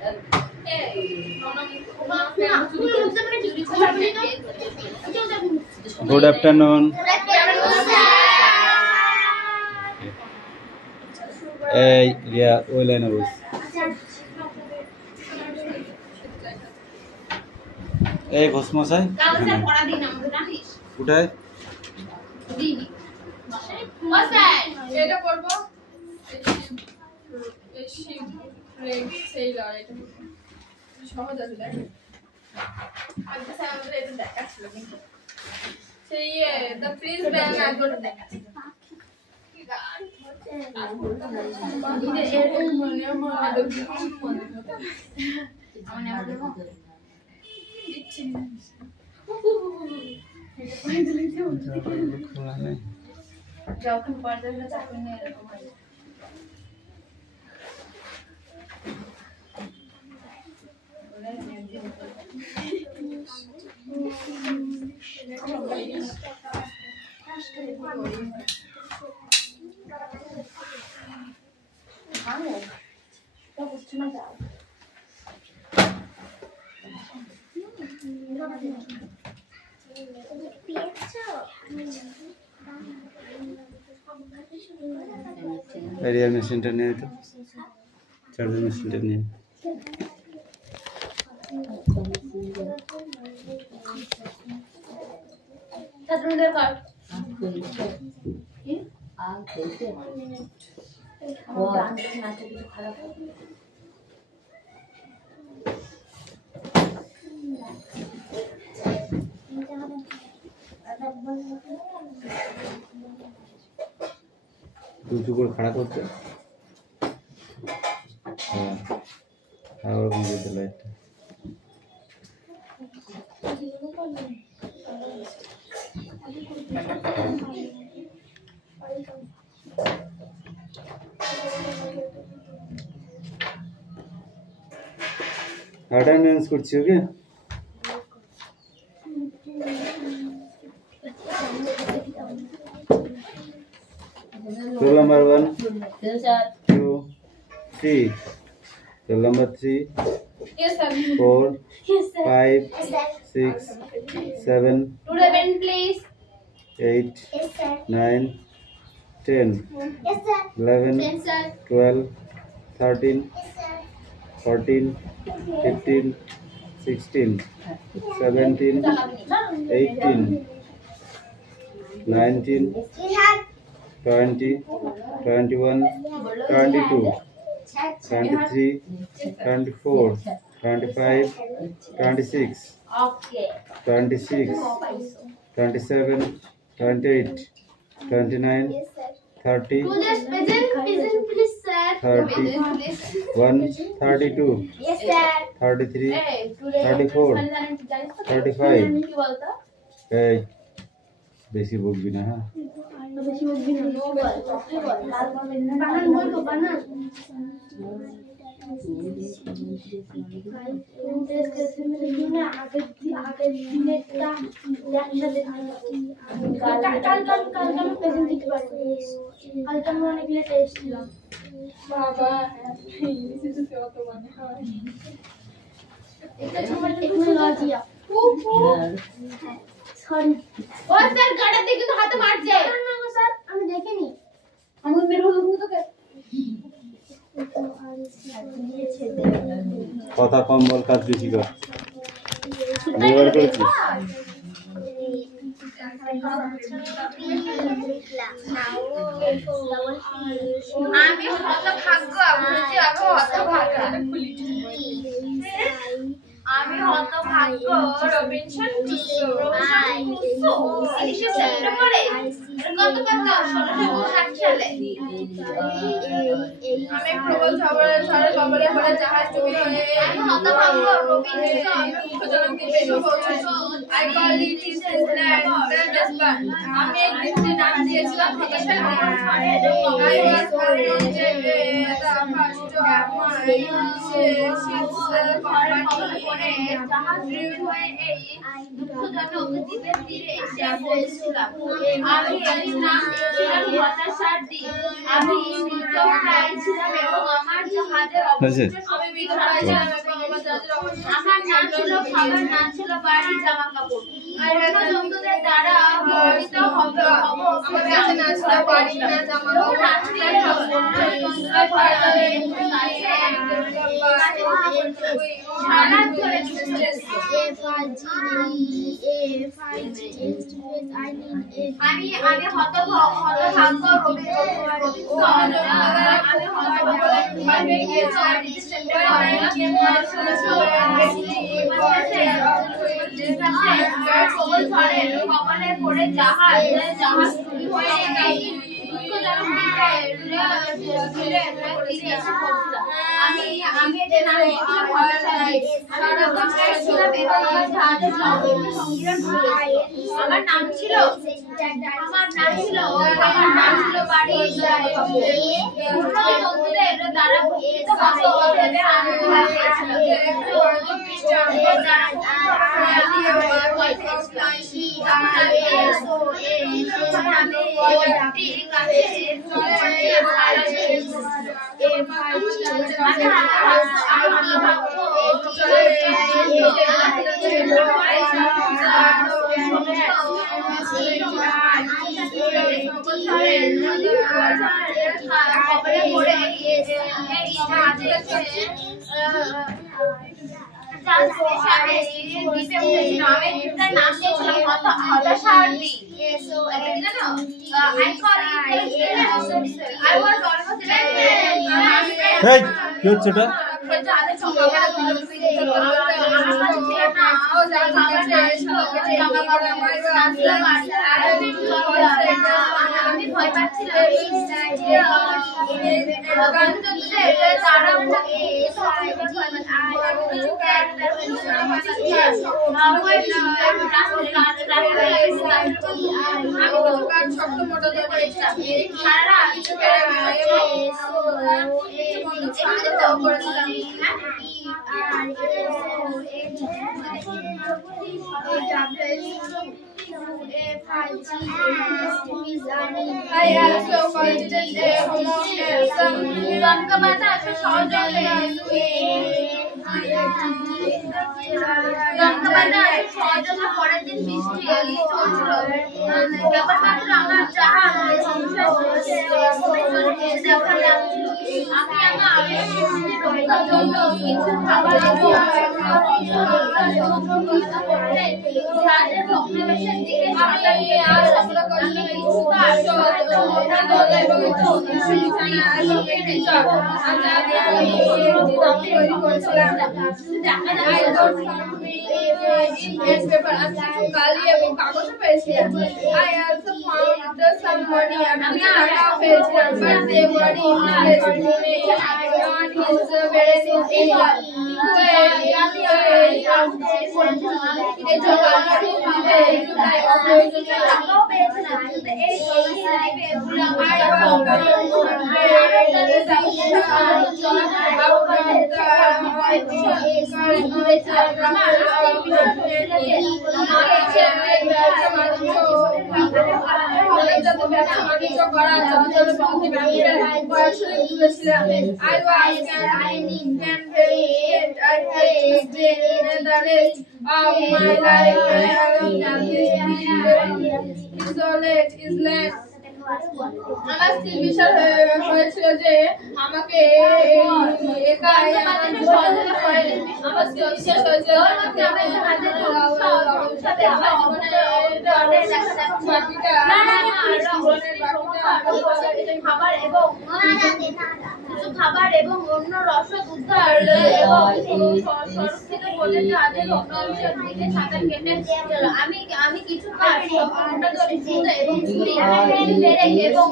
Good afternoon. Hey, yeah, ওই লাইনে বস। এই ঘোষমশাই কোথায়? এটা করব সহজ আসলে আজকে স্যার আমাদের এটা দেখাচ্ছিল কিন্তু সেই দ্য প্রিন্স ব্যাং আজকে দেখাচ্ছিল যখন পর্দাগুলো চাকরি নিয়ে এরকম হয় এরিয়া মেশিনটা নিয়ে তো চার্জার মেশিনটা নিয়ে উঁচু করে খাড়া করতে হ্যাঁ আর মধ্যে লাইটটা অ্যাটেন্ডেন্স করছি ওকে roll number 1 2 3 roll number 3 yes sir 4 yes sir 5 6 7 11 please 8 Yes, sir. 9 10 Yes, sir. 11 yes sir 12 13 Yes, sir. 14 15 16 17 18 19 You have 20 21 22 23 24 25 26 okay 26 27 28 29 yes, sir. 30 to this present please sir 30 1 32 Yes, sir. 33 hey today 34 35 কি বলতো এই বেশি বকবি না হ্যাঁ বেশি বলবি না no ball বানান বলবো বানান আমি দেখিনি আমার বের হলো তোকে কথা কম বল কাজ বেশি কর দুবার করেছিস আমি হতভাগ্য বলছি আমি হতভাগা আমি হতভাগ্য রবিনসন ক্রুসো সেপ্টেম্বরে কত 1660 সালে আমি প্রবল ঝড়ের কবলে পড়ে জাহাজ ডুবে আমি হতভাগ্য রবিনসন খোঁজানোর দ্বীপে পৌঁছেছি I call it is land the desperate আমি এক দ্বীপটির নাম দিয়েছিলাম হতাশা I was happy the first of my ships সময়ে জাহাজ হয়ে এই দুঃখজনক দ্বীপের তীরে এসে পৌঁছেছিলাম। আমি এর নাম দিয়েছিলাম হতাশার দ্বীপ। আমি মৃতপ্রায় ছিলাম এবং আমার জাহাজের অবশিষ্ট আমি বিধবায় ছিলাম এবং আমার জাহাজের অবশিষ্ট আমার না ছিল খাবার, না ছিল বাড়ি, জামা কাপড়। আর জন্তুদের দ্বারা মরিত হবে আমার কাছে না ছিল বাড়ি, না জামা কাপড়, না ছিল আমি হতভাগ্য কপালে পড়ে জাহাজ চুরি হয়ে আমি এদের নাম দিয়েছিলাম হতাশার দ্বীপ। আমার নাম ছিল বাড়ি। জন্তুদের দ্বারা আমি ভয় পাচ্ছিলাম। I also considered a homogeneous পরের দিন বৃষ্টি চলছিল। ব্যাপারমাত্র আমার জাহাজ আমি আমার রক্ষার জন্য কিছু খাবার জাহাজের ভগ্নাবশেষের দিকে আমার স্ত্রীর বিষয় হয়েছিল যে আমাকে একাই আমার স্ত্রীর বিশ্বাস হয়েছিল খাবার এবং অন্য রসদ উদ্ধার সংরক্ষিত বলে জাহাজের ভগ্নাবশেষের দিকে সাঁতার কেটে গেল। আমি কিছু কাঠ এবং ছুরি এবং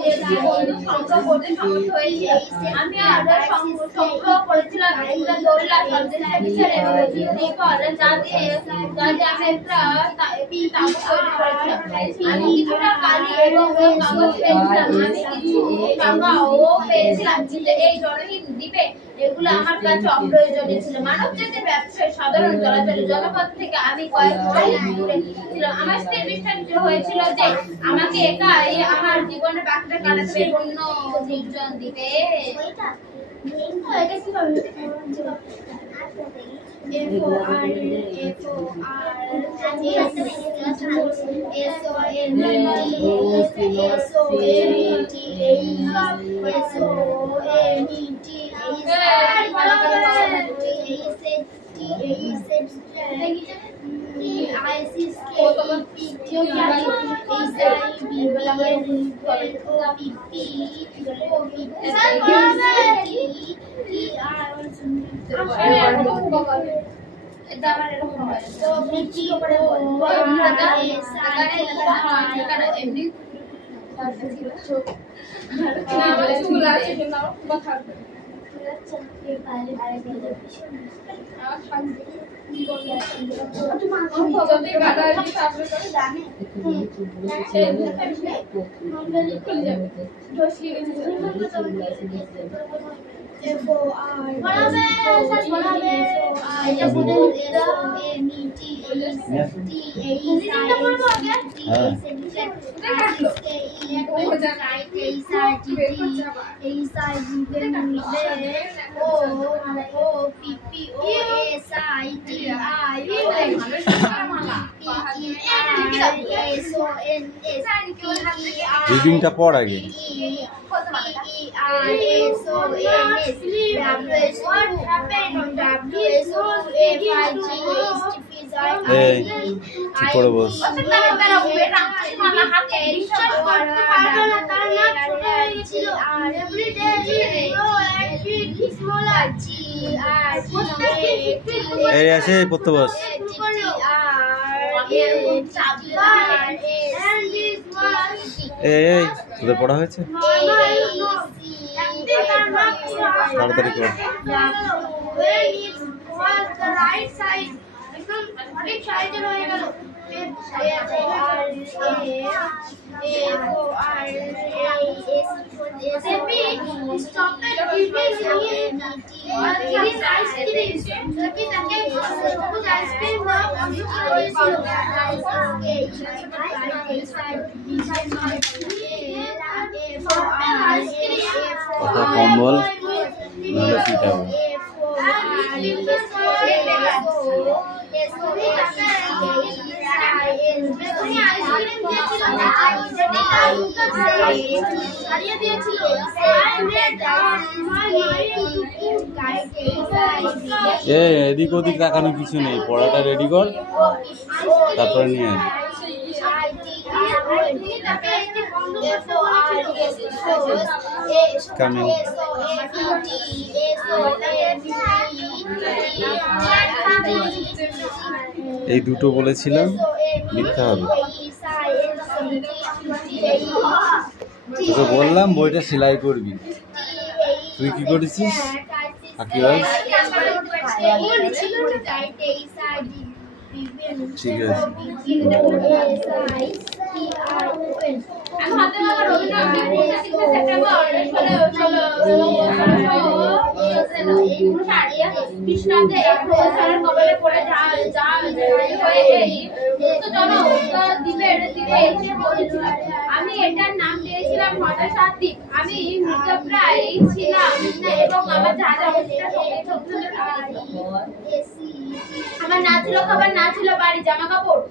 সংগ্রহ করতে সমর্থ হয়েছিলাম। আমি আবার সংগ্রহ করেছিলাম একটা দোলনা যা দিয়ে আমি একটা তাবু তৈরি করেছিলাম। আমি কিছুটা কালি এবং কাগজ পেয়েছিলাম। আমি কিছু টাকাও পেয়েছিলাম। কিন্তু এই জনহীন দ্বীপে এগুলো আমার কাছে অপ্রয়োজনীয় ছিল। মানব জাতির ব্যবসায় সাধারণ চলাচলের জনপদ থেকে আমি কয়েক মাইল দূরে ছিলাম। আমার স্থির বিশ্বাস হয়েছিল যে আমাকে একাই আমার জীবনের বাকিটা কাটাতে হবে, অন্য নির্জন দিতে। রিডিংটা পড় আগে। ঠিক করে বস। এই আছে পড়তে বস। এই তোদের পড়া হয়েছে? তাড়াতাড়ি কর। কথা কম বল, নাহলে পিটাবো। এদিক ওদিক তাকানো কিছু নেই, পড়াটা রেডি কর, তারপরে নিয়ে আয়। এই দুটো বলেছিলাম, লিখতে হবে। তোকে বললাম বইটা সেলাই করবি, তুই কি করেছিস? আকিবাজ। ঠিক আছে। আমি এটার নাম দিয়েছিলাম হতাশাদ্বীপ। আমি মৃতপ্রায় ছিলাম এবং আমার আমার না ছিল খাবার, না ছিল বাড়ি, জামা কাপড়।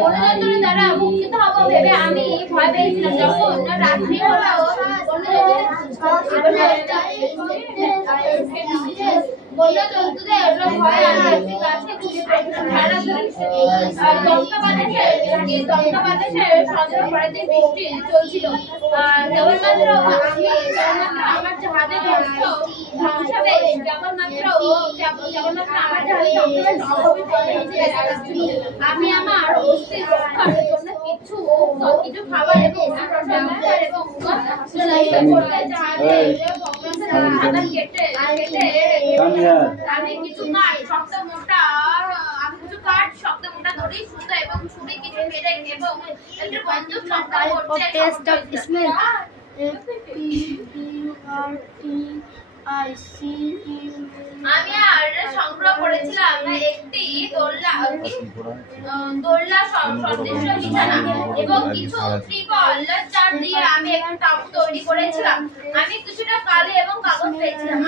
বন্যজন্তুর দ্বারা মুক্ত হবো ভেবে আমি ভয় পেয়েছিলাম। যখন রাত্রি হলো বন্যজন্তুদের ভয় আমি একটি গাছে খুঁজে পেয়েছিলাম। বৃষ্টি চলছিল। কেবলমাত্র আমার জাহাজে আমি আমার অস্তিত্ব রক্ষার জন্য কিছু খাবার এবং আমি কিছু কাঠ শক্ত মোটা দড়ি সুতা এবং ছুরি কিছু ফেলে এবং একটা বন্দুক শক্ত আমি আর সংগ্রহ করেছিলাম একটি দোলনা সদৃশ্য বিছানা এবং কিছু ত্রিকল চার দিয়ে আমি একটি তাঁবু তৈরি করেছিলাম। আমি কিছুটা কালি এবং কাগজ পেয়েছিলাম।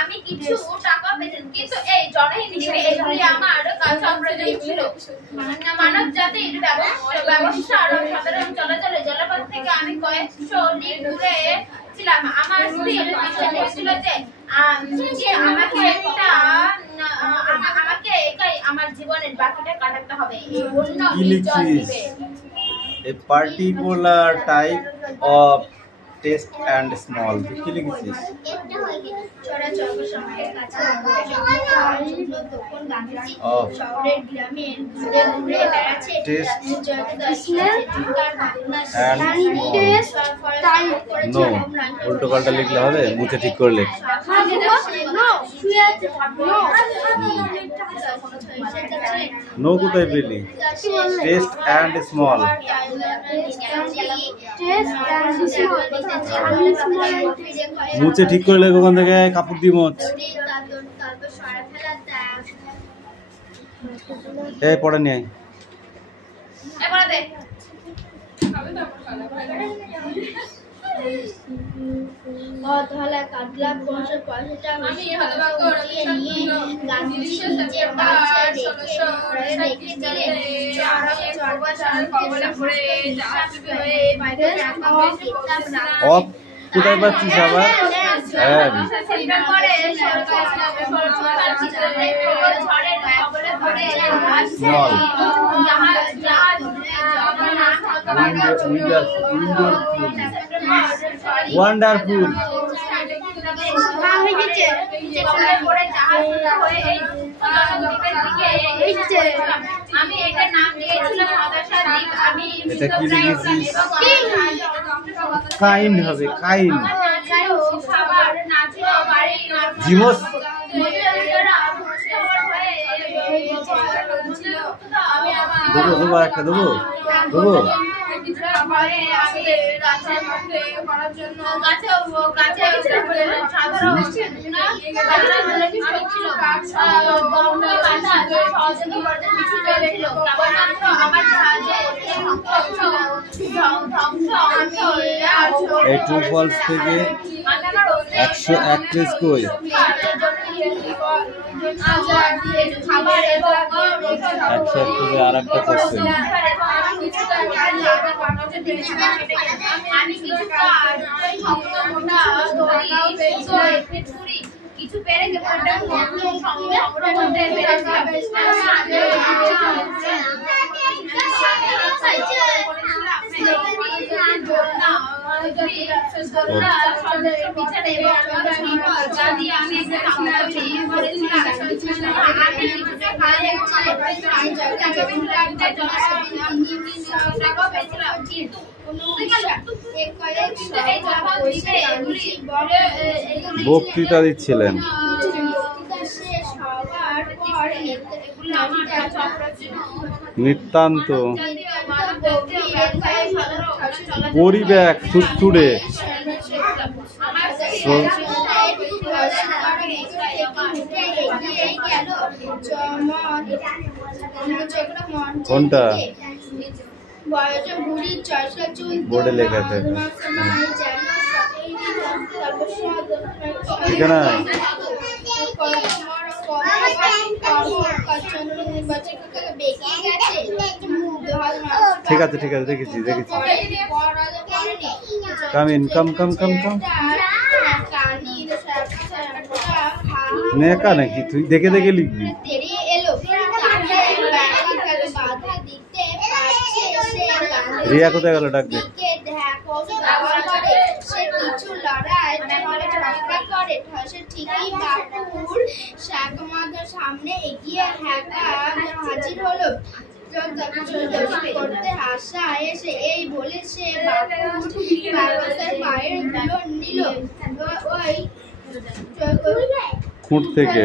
আমি কিছু টাকা পেয়েছিলাম, কিন্তু এই জনহীন হিসেবে এগুলি আমার কাছে অপ্রয়োজনীয় ছিল। মানব জাতির ব্যবস্থা আর সাধারণ চলাচলে জলপথ থেকে আমি কয়েকশো লিগ দূরে ছিলাম। আমার স্ত্রী বলেছিল যে আমাকে একাই আমার জীবনের বাকিটা কাটাতে হবে। এই অন্য বিজয় দিবে। A particular type of test and small. কি লিখেছিস? Of test and no. উল্টো পাল্টা লিখলে হবে, মুছে ঠিক করে লেখ। নো কোথায় পেলি? Test and small. মুছে ঠিক করে লেখ, ওখান থেকে কাপড় দিয়ে মোচ। এই পড়ে নিয়ে অফ কোথায় পাচ্ছিস আবার? ওয়ান্ডারফুল। আমি এটার নাম দিয়েছিলাম হতাশা দ্বীপ। আমি এটা কি লিখেছিস? কাইন্ড হবে, কাইন্ড। জিমস দেবো একটা দেবো। এই ট্রু ফলস থেকে 131 কই? 101 থেকে আর একটা কোশ্চেন। কিছু পেরে বক্তৃতা দিচ্ছিলেন। নিতান্ত পরিব্যাগ সুস্থুরে কোনটা বোর্ডে লেখা আছে এখানে? ঠিক আছে দেখেছি। নেকা নাকি তুই দেখে লিখবি? রিয়া কোথায় গেল? ডাক দে। সামনে এগিয়ে হাজির হলো। করতে আশা এসে এই বলে সে পায়ের ধুলো নিল। ওই খুঁট থেকে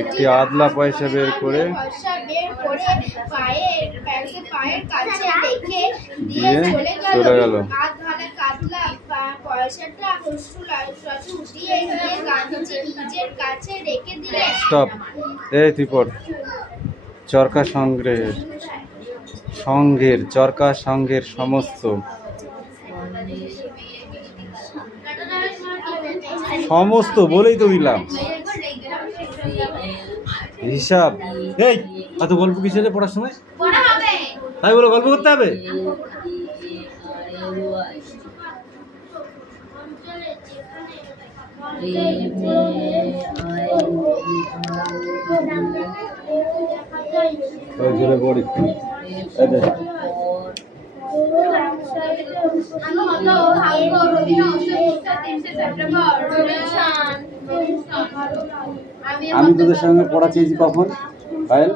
একটি আদলা পয়সা বের করে পায়ের কাছে রেখে দিয়ে চলে গেল। পয়সাটা উঠিয়ে নিয়ে গান্ধীজি নিজের কাছে রেখে দিলেন। স্টপ। এই তুই পড়। চরকা চরকা সংঘের সমস্ত বলেই তো দিলাম হিসাব। এই এত গল্প কিসের পড়ার সময়? তাই বলে গল্প করতে হবে? জোরে পড়ি। আমি তোদের সঙ্গে পড়া চেয়েছি কখন? পায়েল?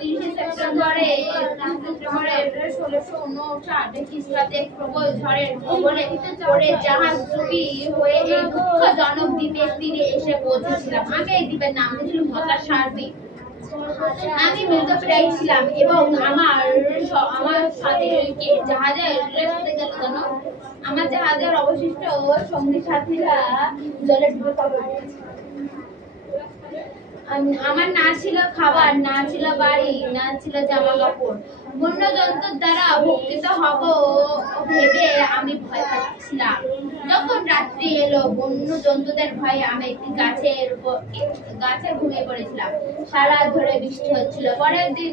30 সেপ্টেম্বরে 1659 খ্রিস্টাব্দে প্রবল ঝড়ের কবলে পড়ে জাহাজ ডুবি হয়ে এই দুঃখজনক দ্বীপের তীরে এসে পৌঁছেছিলাম। আমি এই দ্বীপের নাম দিয়েছিলাম হতাশার দ্বীপ। আমি মৃতপ্রায় ছিলাম এবং আমার সাথে জাহাজে রেখে গেল কেন? আমার জাহাজের অবশিষ্ট সঙ্গী সাথীরা জলে ডুবে পড়ে। আমার না ছিল খাবার, না ছিল বাড়ি, না ছিল জামা কাপড়। বন্য জন্তুর দ্বারা ভক্ষিত হব ভেবে আমি ভয় পাচ্ছিলাম। যখন রাত্রি এলো, বন্য জন্তুদের ভয়ে আমি একটি গাছে ঘুমিয়ে পড়েছিলাম। সারা ধরে বৃষ্টি হচ্ছিল। পরের দিন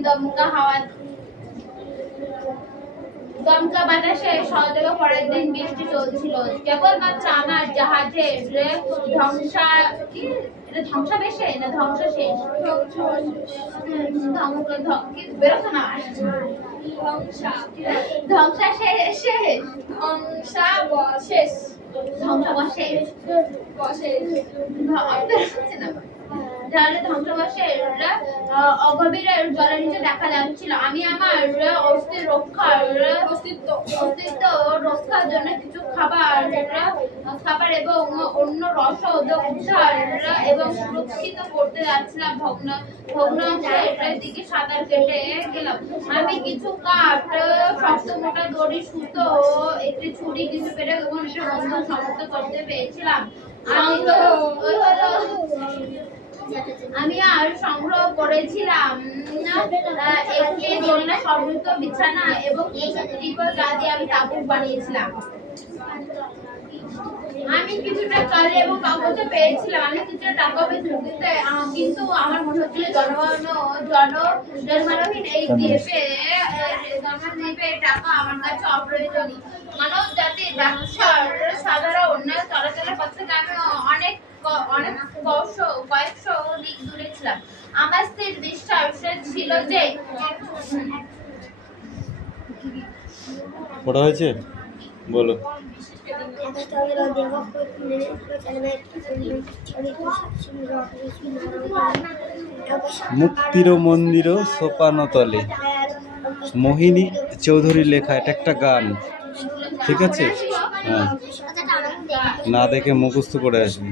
দমকা বাতাসে সহযোগে পরের দিন বৃষ্টি চলছিল। কেবলমাত্র আমার জাহাজের ধ্বংসাবশেষ অগভীরের জলের নিচে দেখা যাচ্ছিল। আমি আমার অস্তিত্ব রক্ষার জন্য কিছু খাবার এবং অন্য রসদ উদ্ধার এবং সুরক্ষিত করতে যাচ্ছিলাম। ভগ্নাংশের দিকে সাঁতার কেটে গেলাম। আমি কিছু কাঠ, শক্ত মোটা দড়ি, সুতো, একটি ছুরি, কিছু পেরে এবং একটা বন্ধু শনাক্ত করতে পেরেছিলাম। আমি আর সংগ্রহ করেছিলাম একটি দোলনা সমৃদ্ধ বিছানা এবং ত্রিপল গা দিয়ে আমি তাবুক বানিয়েছিলাম। আমি কিছুটা কালি এবং কাগজে পেয়েছিলাম। আমি কিছুটা টাকা পেয়েছিলাম, কিন্তু আমার মনে হচ্ছিল জনমানবহীন এই দ্বীপে টাকা আমার কাছে অপ্রয়োজনীয়। মানব জাতির ব্যবসার সাধারণ চলাচলের পথ থেকে আমি কয়েকশো লিগ দূরে ছিলাম। আমার স্থির বিশ্বাস ছিল যে পড়া হয়েছে। বলো। মুক্তির মন্দির সোপানতলে, মোহিনী চৌধুরী লেখা। এটা একটা গান, ঠিক আছে? হ্যাঁ, না দেখে মুখস্থ করে আসবি।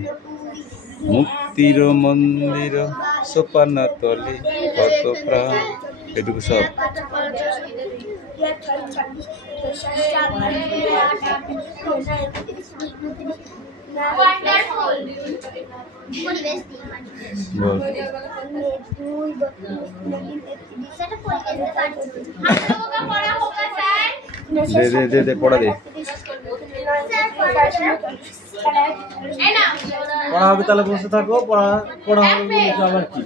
মুক্তির মন্দির সোপানতলে কত প্রাণ, এটুকু সব। দে পড়া দে। পড়া হবে তাহলে বসে থাকো। পড়া হবে আবার কি?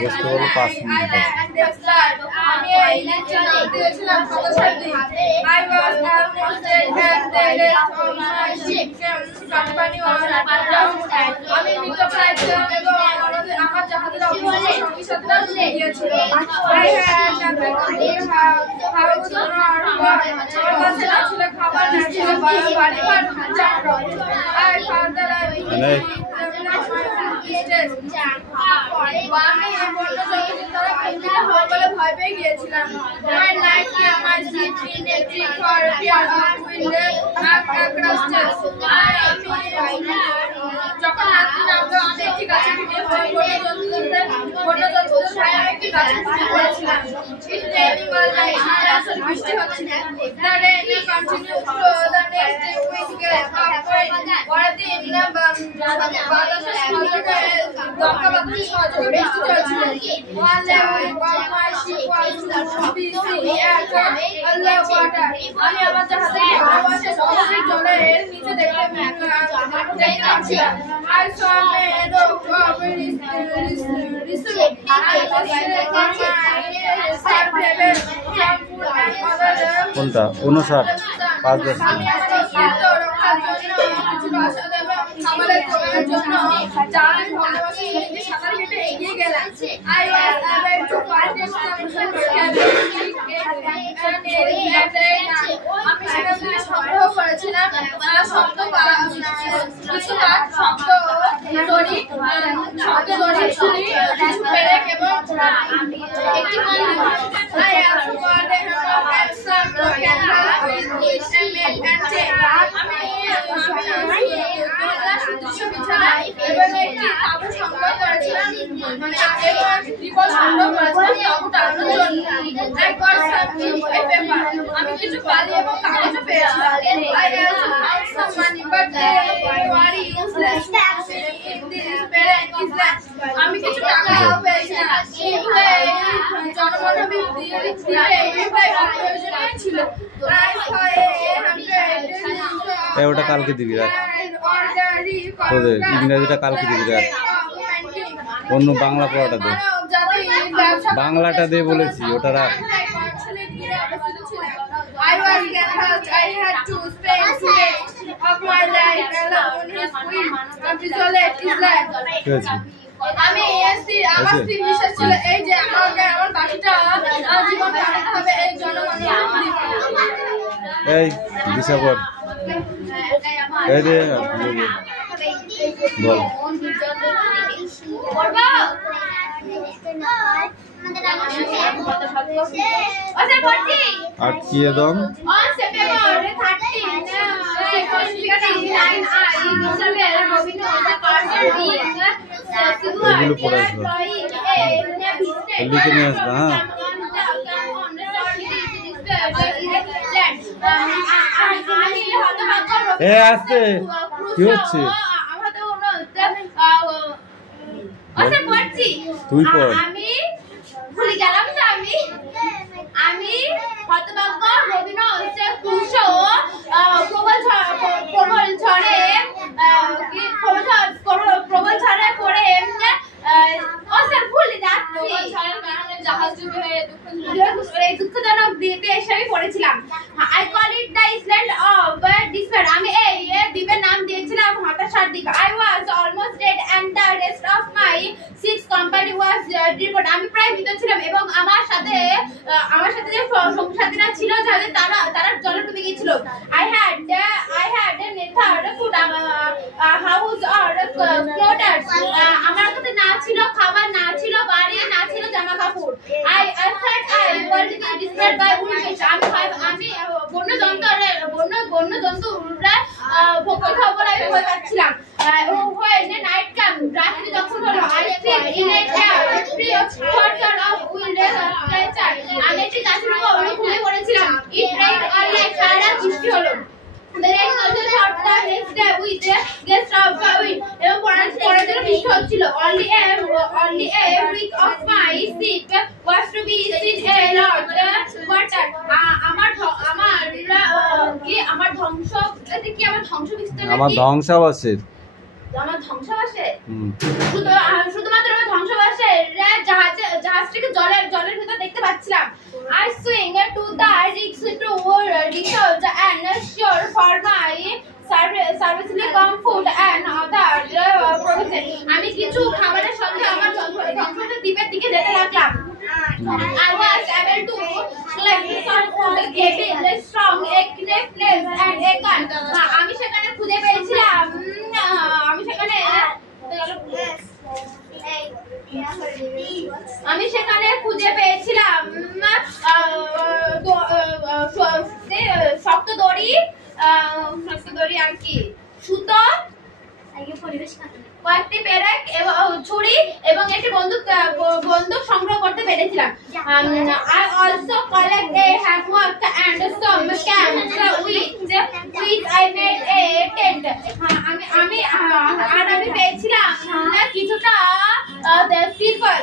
বুঝতে পারলো 5 মিনিট আছে। আমি এই লেকচার দিয়েছিলাম কত সালে I was almost at the rest of my ship company on আমি মিত্র প্রাইছিলাম এবং আমার জাহাজের অবস্থা সঙ্গী সাথীরা গিয়েছিল I had nothing to do how to run আমার কাছে না ছিল খাবার না ছিল বাড়ি ঘর চাকর I found that I আমি বলতে চাইছি তারা কিন্তু হওয়ার ভয় পেয়ে গিয়েছিলাম my life here my sleep in a tree for a fear of wind across just যখন রাত্রি নামলো আমি একটি গাছে ফিরে বন্য জন্তুদের ছায়া একটি গাছে পড়েছিলাম it raining all night আসলে বৃষ্টি হচ্ছিল the rain continued through the next day wind gets upward পরের দিন বাতাসের সহযোগে দমকা বাতাসের সহযোগে বৃষ্টি চলছিল one day my ship was busy at the water আমি আমার জাহাজে আওয়াজে সমুদ্রের জলের নিচে দেখতে পাচ্ছিলাম I saw a meadow of resume কোনটা 59 5-10 আমি আমার অস্তিত্ব রক্ষার জন্য কিছু রসদ এবং খাবারের জোগাড়ের জন্য জাহাজের ভালোবাসা নিয়ে সাঁতার কেটে এগিয়ে গেলাম I was able to purchase some আমি সেখান থেকে সংগ্রহ করেছিলাম শব্দ কিছু কাঠ শব্দ দড়ি ছুরি কিছু পেরেক এবং একটি I also got a hammer and some broken glass with which I made and tape এবং একটি তাঁবু সংগ্রহ করেছিলাম এবং ত্রিপল সংগ্রহ করেছিলাম তাঁবু টানানোর জন্য I got some paper আমি কিছু পালি এবং কাগজও পেয়েছিলাম I had some money but they were useless in this barren island আমি কিছু টাকাও পেয়েছিলাম জনমানব দ্বীপে এই অপ্রয়োজনীয় ছিল ওটা কালকে দিবি রাখ তোদের ইংরেজিটা কালকে দিবি রাখ অন্য বাংলা পড়াটা দে বাংলাটা দে বলেছি ওটা রাখ I had to spend 2 days of my life alone in desolate Island. আমি আমার স্ত্রী বিশ্বাস ছিল এই যে আমার বাকিটা জীবন কাটাতে হবে এই জনমানব এই দিশা বল এই রে বল আর কি একদম on September 13 এগুলো পড়ে আসবে লিখে নিয়ে আসবে হ্যাঁ এ আসছে কি হচ্ছে তুই পড় আমি ভুলে গেলাম না আমি হতভাগ্য রবীন্দ্র হচ্ছে কুশো প্রবল ঝড়ে পড়ে ভুলে যাচ্ছি জাহাজ ডুবে হয়ে দুঃখজনক দ্বীপে এসে পড়েছিলাম I call it the island of despair আমি এই দ্বীপের নাম দিয়েছিলাম হতাশার দ্বীপ I was almost dead and the rest of my ship's company was deported আমি প্রায় মৃত ছিলাম এবং আমার সাথে যে সঙ্গী সাথীরা ছিল যাদের তারা জলে ডুবে গিয়েছিল I had neither food house or clothes আমার কাছে না ছিল খাবার না ছিল বাড়ি না ছিল জামা কাপড় I said I was desperate by bullfish আমি বন্য জন্তুরা কোথাও বলে আমি ভয় পাচ্ছিলাম when the night came রাত্রি যখন হলো I slept in a chair free of torture of wind pressure আমি একটি গাছের উপর ঘুমিয়ে পড়েছিলাম it rained all night সারা রাত বৃষ্টি হলো the rain also shot the next day with a gust of wind এবং পরের দিন বৃষ্টি হচ্ছিল only a week of my ship was to be seen a lot water আমার ধ্বংসাবশেষ আমার ধ্বংসাবশেষ শুধুমাত্র জলের ভিতর দেখতে পাচ্ছিলাম। I swing to the risk to research and sure for my servicely comfort and other provision. আমি কিছু খাবারের সঙ্গে আমার ধ্বংসের দ্বীপের দিকে যেতে লাগলাম। I was able to select some food, getting strong, a necklace and a gun. আমি সেখানে খুঁজে পেয়েছিলাম শক্ত দড়ি আর কি, সুতো, কয়েকটি পেরেক এবং ছুরি এবং একটি বন্দুক সংগ্রহ করতে পেরেছিলাম। I also collect a hammock and some camps which I made a tent. আমি পেয়েছিলাম কিছুটা তিরপল